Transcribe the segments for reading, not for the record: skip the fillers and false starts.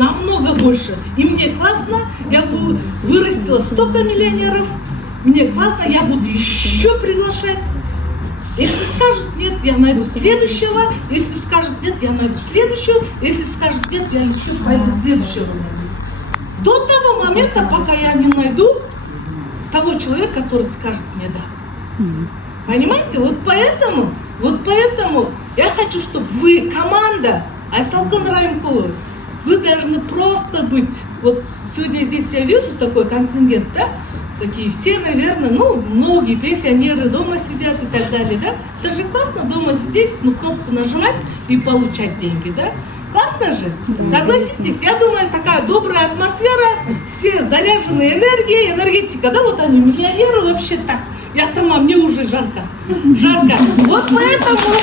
намного больше. И мне классно, я вырастила столько миллионеров. Мне классно, я буду еще приглашать. Если скажут нет, я найду следующего. Если скажут нет, я найду следующего. Если скажут нет, я еще пойду следующего найду. До того момента, пока я не найду того человека, который скажет мне да. Понимаете? Вот поэтому я хочу, чтобы вы, команда Айсалкын Райымкулова, вы должны просто быть. Вот сегодня здесь я вижу такой контингент, да? Такие все, наверное, многие пенсионеры дома сидят и так далее, да? Это же классно дома сидеть, кнопку нажимать и получать деньги, да? Классно же? Согласитесь? Я думаю, такая добрая атмосфера, все заряженные энергией, энергетика, да? Вот они, миллионеры вообще так. Я сама, мне уже жарко. Вот поэтому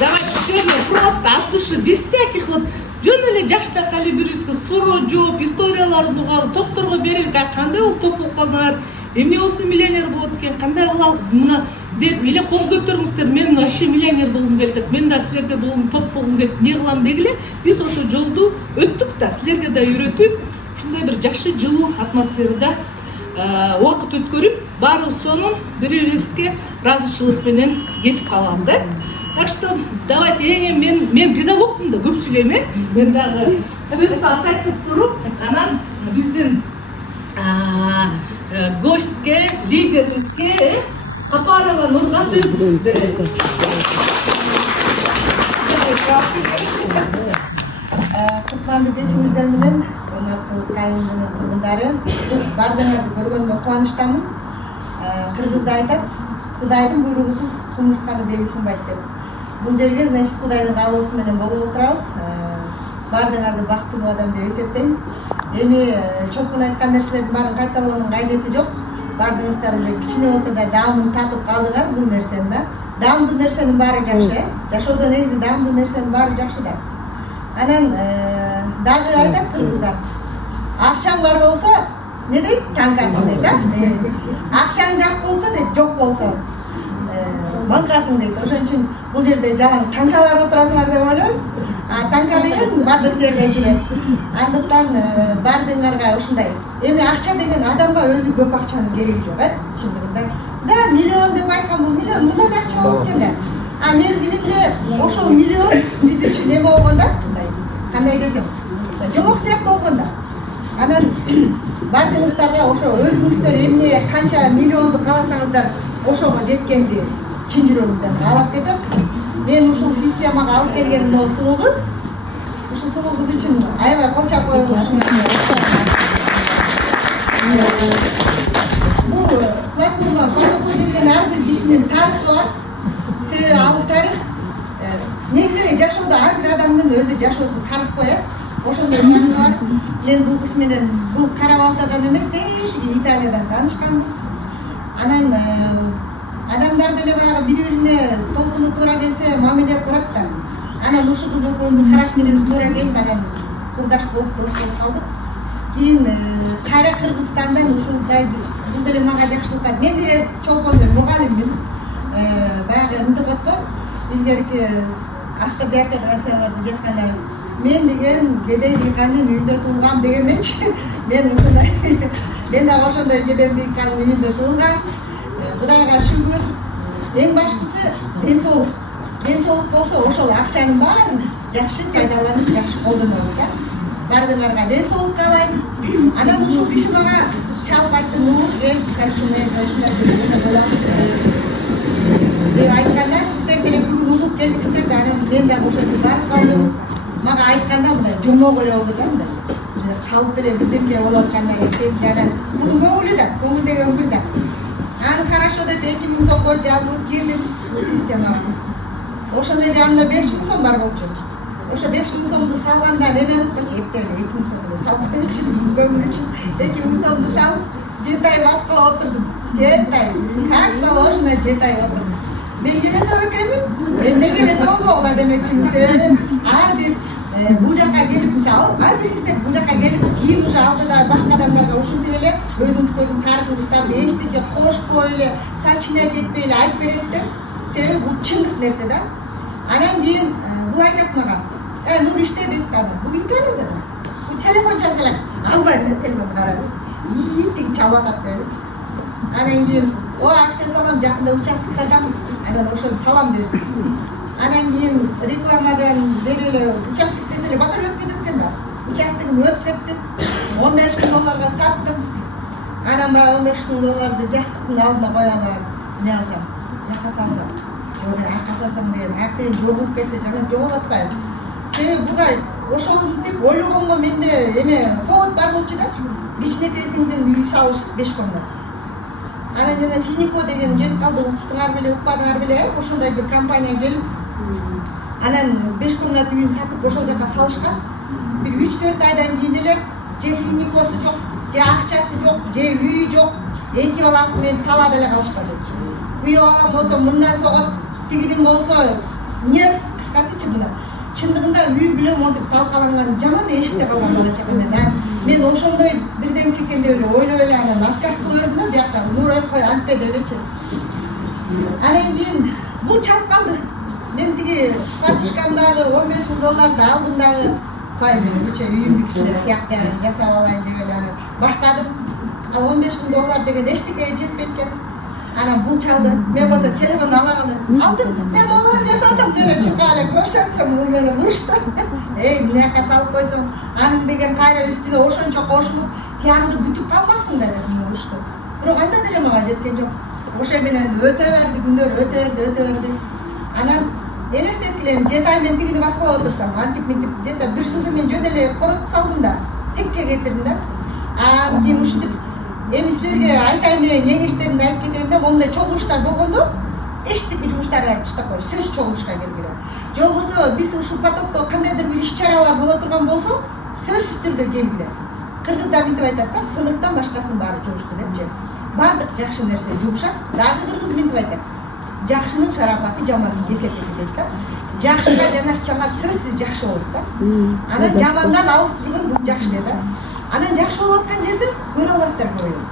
давайте сегодня просто от души, без всяких вот жөн эле жашта хали бирибизге суроо жооп, историяларын угалы, топторго берилик, кандай ол топ окугандар, эмне болсо миллионер болот экен, кандай кылалык мына деп эле кол көтөрүңүздөр, мен вообще миллионер болгум келет, мен да силерде болгум, топ болгум келет, эмне кылам дегиле, биз ошо жолду өттүк да, силерге да үйрөтүп, ушундай бир жакшы жылуу атмосферада убакыт өткөрүп, баары сонун бири-бирибизге ыраазычылык менен кетип калалы да. Так что давайте, мен педагогмун да, көп сүйлөйм, мен дагы сөздү азайтып туруп, анан биздин гостке, лидерибизге Капарова Нурга сөз берем. Кутмандуу кечиңиздер менен, урматтуу кайындын тургундары, баардыгыңарды көргөнүмө кубанычтамын. Кыргызда айтат, Кудайдын буйругусуз кумурсканы бели сынбайт деп. Бул жерге, значит, Кудайдын каалоосу менен болуп отурабыз. Баардыгыңарды бактылуу адам деп эсептейм. Эми чоткун айткан нерселердин баарын кайталоонун кажети жок. Баардыгыңыздар уже кичине болсо да даамын татып калдыңар бул нерсени да. Даамдуу нерсенин баары жакшы, жашоодо негизи даамдуу нерсенин баары жакшы да. Анан дагы айтат кыргыздар, акчаң бар болсо, не дейт? Танкасың дейт, да? Акчаң жак болсо дейт, жок болсо манкасың дейт. Ошон үчүн бул жерде жалаң танкалар отурасыңар деп ойлойм. Танка деген бардык жерде жүрөт. Андыктан баардыгыңарга ушундай. Эми акча деген адамга өзү көп акчанын кереги жок, түшүндүңүз да? Миллион деп айткан бул миллион, мындай акча болот экен да. Мезгилинде ошол миллион биз үчүн эме болгон да? Кандай десем, жомок сыяктуу болгон да. Анан баардыгыңыздарга ошо өзүңүздөр эмне канча миллионду кааласаңыздар ошого жеткенди чын жүрөгүмдөн каалап кетем. Мен ушул системага алып келгеним могу сулуу кыз. Ушул сулуу кыз үчүн аябай кол чапкылайм. Бул платформа Панокко келген ар бир кишинин тарыхы бар. Себеби ал тарых негизи жашоодо ар бир адамдын өзү жашоосу тарых коет. Ошондой тарыхы бар. Мен бул кыз менен бул Кара Балтадан эмес, Италиядан таанышканбыз. Анан адамдар деле баягы бири-бирине толкуну туура келсе мамиле курат да. Анан ушул кыз экөөбүздүн характерибиз туура келип, анан курдаш болуп калдык. Кийин кайра Кыргызстандан ушундай бул деле мага жакшылык. Мен деле чолпондо мугалиммин. Баягы мынтип го илгерки автобиографияларды жазганда мен деген кедей дыйкандын үйүндө туулгам дегендечи. Мен ушундай, мен дагы ошондой кедей дыйкандын үйүндө туулгам. Кудайга шүгүр. Эң башкысы ден соолук. Ден соолук болсо ошол акчанын баарын жакшы пайдаланып, жакшы колдонобуз да. Баардыгыңарга ден соолук каалайм. Анан ушул киши мага чалып айтты, Нур, деп айтканда, сиздер деле бүгүн угуп келдиңиздер да, анан мен дагы ошентип барып калдым. Мага айтканда мындай жомок эле болду да, мындай талып эле бирдемге болуп аткандай эсеп жана мунун көңүлү да, көңүлдөгөн бир да. Аны хорошо деп 2000 сомго жазылып кирдим системага. Ошондой жанында 5000 сом бар болчу. Ошо 5000 сомду салганда неме кылып, эптеле 2000 сом эле салып көңүл үчүн 2000 сомду салып, 7 ай баскылап отурдум. 7 ай. Как положено 7 ай отурдум. Мен келесем экенмин. Мен неге келесем болбогула демекчимин. Себеби ар бир бул жака келип, мисалы, ар бириңиздер бул жака келип, кийин уже алдыда башка адамдарга ушинтип эле өзүңүздөрдүн тарыхыңыздарды эчтеке кошпой эле, сочинять этпей эле айтып бересиздер. Себеби бул чындык нерсе да. Анан кийин бул айтат мага, Nur иштеди дейт анан. Бул Италияда. Бул телефон жаза элек. Албайм да телефонду карады. Тиги чалып атат деп. Анан кийин, "О, акча салам, жакында участок сатам." Анан ошол салам деди. Анан кийин рекламадан бери эле участок десе эле батыр өтүп кетет экен да. Участогум өтүп кетти. $15,000 саттым. Анан баягы $15,000 жастыктын алдына кояган эмне алсам, жакка салсам. Жок, акка салсам деген, актен жогулуп кетсе жана жоголуп атпайбы. Себеби буга ошентип ойлогонго менде эме повод бар болчу да. Кичинекейсиңден үй салыш 5 комнат. Анан жана Финико деген келип калды, уктуңар беле, укпадыңар беле, ошондой бир компания келип, анан 5 комнат үйүн сатып ошол жака салышкан. Бир 3-4 айдан кийин эле же Финикосу жок, же акчасы жок, же үйү жок, эки баласы менен талап эле калышкан депчи. Күйөө балам болсо мындан согот, тигидин болсо не кыскасычы мына. Чындыгында үй биле монтип талкаланган жаман эшикте калган бала чака менен. Мен ошондой бирдемке экен деп эле ойлоп эле анан отказ кылырым да биякта Нурай кой антпе депчи. Анан кийин бул чалып калды. Мен тиги батюшкамдагы $15,000 алдым дагы. Кай менче үйүмдү кичине тияк жасап алайын деп эле анан баштадым. Ал $15,000 деген эчтеке жетпейт экен. Анан бул чалды. Мен болсо телефон алаганы алдым. Мен могу жасадым деп чыкка эле көрсөтсөм бул менен урушты. Мынаяка салып койсоң, анын деген кайра үстүнө ошончо кошулуп, тиягыңды бүтүп калмаксың да деп урушты. Бирок анда деле мага жеткен жок. Ошо менен өтө берди, күндөр өтө берди. Анан элестеткилем, 7 ай мен тигини баскылап отурсам, антип ментип, где-то 1 жылды мен жөн эле коротуп салдым да, текке кетирдим да. Кийин ушинтип, эми силерге айтайын деген кеңештеримди айтып кетейин да, момундай чогулуштар болгондо эчтеке жумуштарды таштап коюп, сөз чогулушка келгиле. Же болбосо биз ушул потокто кандайдыр бир иш-чаралар боло турган болсо, сөзсүз түрдө келгиле. Кыргыздар мынтип айтат да, сыныктан башкасын баары жугушту депчи. Бардык жакшы нерсе жугушат. Дагы кыргыз мынтип айтат. Жакшынын шарапаты жамандын кесепети дейт да. Жакшыга жанашсаңар сөзсүз жакшы болот да. Анан жамандан алыс жүргөн бул жакшы да. Анан жакшы болуп аткан жерде көрө аласыздар көбөйүп.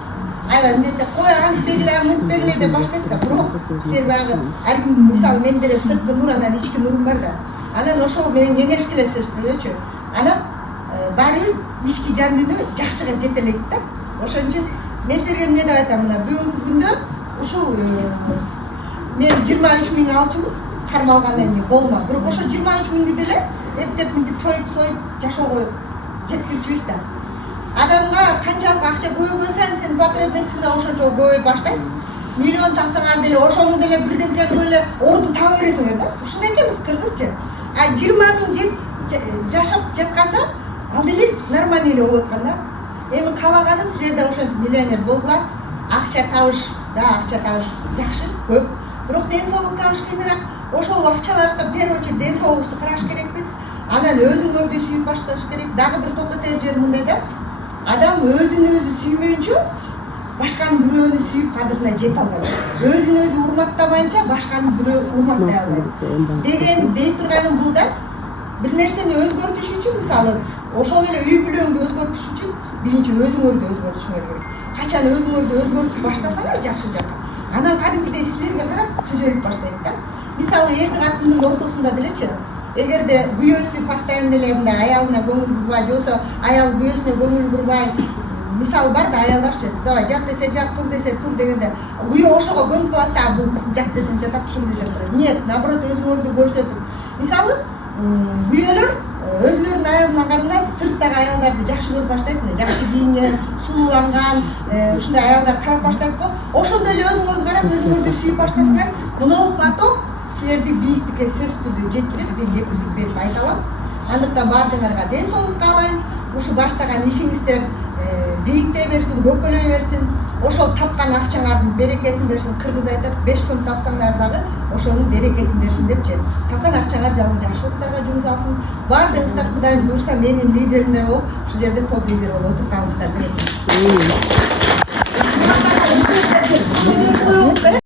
Аябай эмнете кой антпегиле деп баштайт да. Бирок сен баягы ар ким мисалы мен деле сырткы нурадан ички нурум бар да. Анан ошол менен кеңешкиле сөз түрдөчү. Анан баары бир ички жан дүйнө жакшыга жете элек да. Ошон үчүн мен силерге эмне деп айтам мына бүгүнкү күндө ушул мен 23.000 алчумун кармалгандан кийин болма. Бирок ошо 23.000 деле эптеп мынтип чоюп союп жашоого жеткирчүбүз да. Адамга канчалык акча көбөйгөн сайын сен потребностьиң да ошончо көбөйүп баштайт. Миллион тапсаңар деле ошону деле бирдемке кылып эле ордун таба бересиңер да. Ушундай экенбиз кыргызчы. 20.000 жашап жатканда ал деле нормальный эле болуп аткан да. Эми каалаганым силер да ошентип миллионер болгула. Акча табыш жакшы, көп. Бирок ден соолук табыш кыйыныраак. Ошол акчаларга в первую очередь ден соолукту караш керекпиз. Анан өзүңөрдү сүйүп башташ керек. Дагы бир токтотер жери мындай да. Адам өзүн өзү сүймөйүнчө башканын бирөөнү сүйүп кадырына жете албайт. Өзүн өзү урматтабайынча башканын бирөө урматтай албайт. Деген дей турганым бул да. Бир нерсени өзгөртүш үчүн мисалы ошол эле үй бүлөңдү өзгөртүш үчүн биринчи өзүңөрдү өзгөртүшүңөр керек. Качан өзүңөрдү өзгөртүп баштасаңар жакшы жакка. Анан кадимкидей силерге карап түзөлүп баштайт да. Мисалы эрди катындын ортосунда делечи, эгерде күйөөсү постоянно эле мындай аялына көңүл бурбай, жосо аял күйөөсүнө көңүл бурбай, мисалы бар да аялдарчы, давай жат десе жат, тур десе тур дегенде, күйөө ошого көнүп калат да, бул жат десем жатат, тур десем тур. Нет, наоборот өзүңөрдү көрсөтүп. Мисалы күйөөлөр өзүлөрүнүн аялына караганда сырттагы аялдарды жакшы көрүп баштайт, жакшы кийинген, сулууланган, ушундай аялдар карап баштайт го. Ошондой эле өзүңөрдү карап, өзүңөрдү сүйүп баштасаңар, мынау поток силерди бийиктикке сөз түрдө жеткирет, мен кепилдик берип айта алам. Андыктан баардыгыңарга ден соолук каалайм. Ушу баштаган ишиңиздер бийиктей берсин, көкөлөй берсин. Ошол тапкан акчаңардын берекесин берсин. Кыргыз айтат, 5 сом тапсаңар дагы ошонун берекесин берсин депчи. Тапкан акчаңар жалын жакшылыктарга жумсалсын. Баардыгыңыздар Кудайым буйрса менин лидеримде болуп, ушул жерде топ лидер болуп отурсаңыздар деп.